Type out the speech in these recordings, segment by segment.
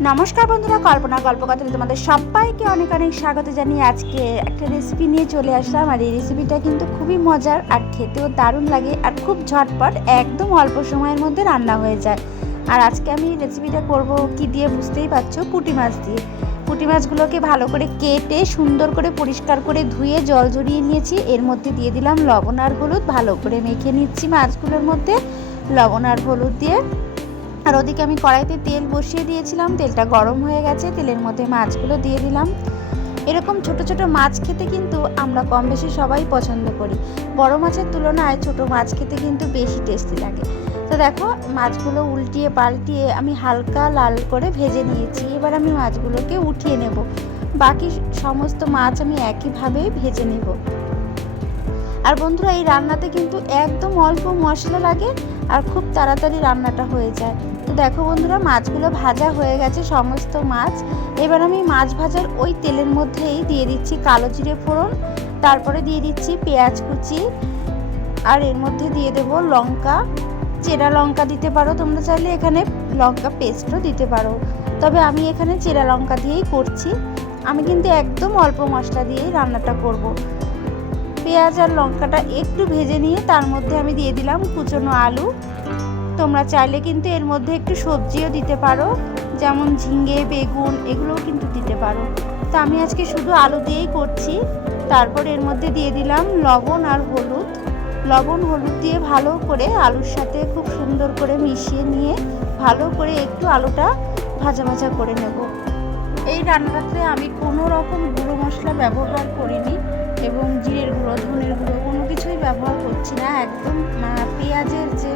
নমস্কার বন্ধুরা, কল্পনা গল্পকথাতে তোমাদের সবাইকে অনেক অনেক স্বাগত জানিয়ে আজকে একটা রেসিপি নিয়ে চলে আসলাম। আর এই রেসিপিটা কিন্তু খুবই মজার আর খেতেও দারুণ লাগে আর খুব ঝটপট, একদম অল্প সময়ের মধ্যে রান্না হয়ে যায়। আর আজকে আমি রেসিপিটা করব কি দিয়ে বুঝতেই পারছ? পুঁটি মাছ দিয়ে। পুঁটি মাছগুলোকে ভালো করে কেটে সুন্দর করে পরিষ্কার করে ধুয়ে জল ঝরিয়ে নিয়েছি। এর মধ্যে দিয়ে দিলাম লবণ আর হলুদ। ভালো করে মেখে নিচ্ছি মাছগুলোর মধ্যে। লবণ আর হলুদ দিয়ে আর ওদিকে আমি কড়াইতে তেল বসিয়ে দিয়েছিলাম, তেলটা গরম হয়ে গেছে, তেলের মধ্যে মাছগুলো দিয়ে দিলাম। এরকম ছোট ছোট মাছ খেতে কিন্তু আমরা কম বেশি সবাই পছন্দ করি। বড় মাছের তুলনায় ছোট মাছ খেতে কিন্তু বেশি টেস্টি লাগে। তো দেখো, মাছগুলো উল্টিয়ে পাল্টিয়ে আমি হালকা লাল করে ভেজে নিয়েছি। এবার আমি মাছগুলোকে উঠিয়ে নেব। বাকি সমস্ত মাছ আমি একইভাবে ভেজে নেব। আর বন্ধুরা, এই রান্নাতে কিন্তু একদম অল্প মশলা লাগে আর খুব তাড়াতাড়ি রান্নাটা হয়ে যায়। দেখো বন্ধুরা, মাছগুলো ভাজা হয়ে গেছে, সমস্ত মাছ। এবার আমি মাছ ভাজার ওই তেলের মধ্যেই দিয়ে দিচ্ছি কালো জিরে ফোড়ন, তারপরে দিয়ে দিচ্ছি পেঁয়াজ কুচি, আর এর মধ্যে দিয়ে দেব লঙ্কা। চেরা লঙ্কা দিতে পারো তোমরা চাইলে, এখানে লঙ্কা পেস্টও দিতে পারো। তবে আমি এখানে চেরা লঙ্কা দিয়েই করছি। আমি কিন্তু একদম অল্প মশলা দিয়েই রান্নাটা করব। পেঁয়াজ আর লঙ্কাটা একটু ভেজে নিয়ে তার মধ্যে আমি দিয়ে দিলাম কুচনো আলু। তোমরা চাইলে কিন্তু এর মধ্যে একটু সবজিও দিতে পারো। যেমন ঝিঙ্গে বেগুন, এগুলোও কিন্তু দিতে পারো। তো আমি আজকে শুধু আলু দিয়েই করছি। তারপর এর মধ্যে দিয়ে দিলাম লবণ আর হলুদ। লবণ, হলুদ দিয়ে ভালো করে আলুর সাথে খুব সুন্দর করে মিশিয়ে নিয়ে ভালো করে একটু আলুটা ভাজা ভাজা করে নেব। এই রান্নাটাতে আমি কোনো রকম গুঁড়ো মশলা ব্যবহার করিনি এবং জিরের গুঁড়ো, ধনের গুঁড়ো কোনো কিছুই ব্যবহার করছি না। একদম পেঁয়াজের যে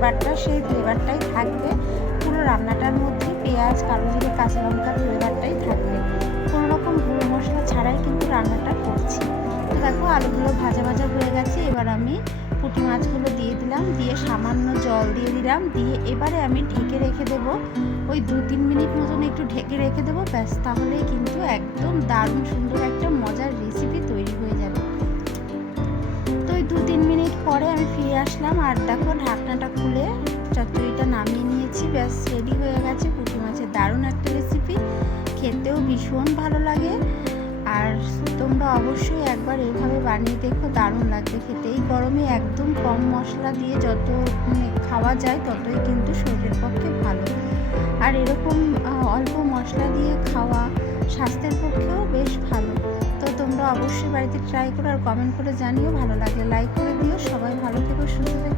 ফ্লেভারটা সেই ফ্লেভারটাই থাকবে। পুরো রান্নাটার মধ্যে পেঁয়াজ, কালো জিরে, কাঁচা লঙ্কার ফ্লেভারটাই থাকবে। কোনো রকম গুঁড়ো মশলা ছাড়াই কিন্তু রান্নাটা করছি। তো দেখো, আলুগুলো ভাজা ভাজা হয়ে গেছে। এবার আমি পুঁটি মাছগুলো দিয়ে দিলাম, দিয়ে সামান্য জল দিয়ে দিলাম। দিয়ে এবারে আমি ঢেকে রেখে দেব। ওই দু তিন মিনিট মতন একটু ঢেকে রেখে দেবো, ব্যাস, তাহলেই কিন্তু একদম দারুণ সুন্দর একটা মজার রেসিপি তৈরি হয়ে যাবে। তো ওই দু তিন মিনিট পরে আমি ফিরে আসলাম আর দেখো ঢাকনাটা খুলে চচ্চড়িটা নামিয়ে নিয়েছি। ব্যাস রেডি হয়ে গেছে। পুঁটি মাছের দারুণ একটা রেসিপি খেতেও ভীষণ ভালো লাগে। আর তোমরা অবশ্যই একবার এভাবে বানিয়ে দেখো, দারুণ লাগবে খেতে। এই গরমে একদম কম মশলা দিয়ে যত খাওয়া যায়, ততই কিন্তু শরীরের পক্ষে ভালো। আর এরকম অল্প মশলা দিয়ে খাওয়া স্বাস্থ্যের পক্ষেও বেশ ভালো। অবশ্যই বাড়িতে ট্রাই করো আর কমেন্ট করে জানিও। ভালো লাগলে লাইক করে দিও। সবাই ভালো থেকো সুন্দর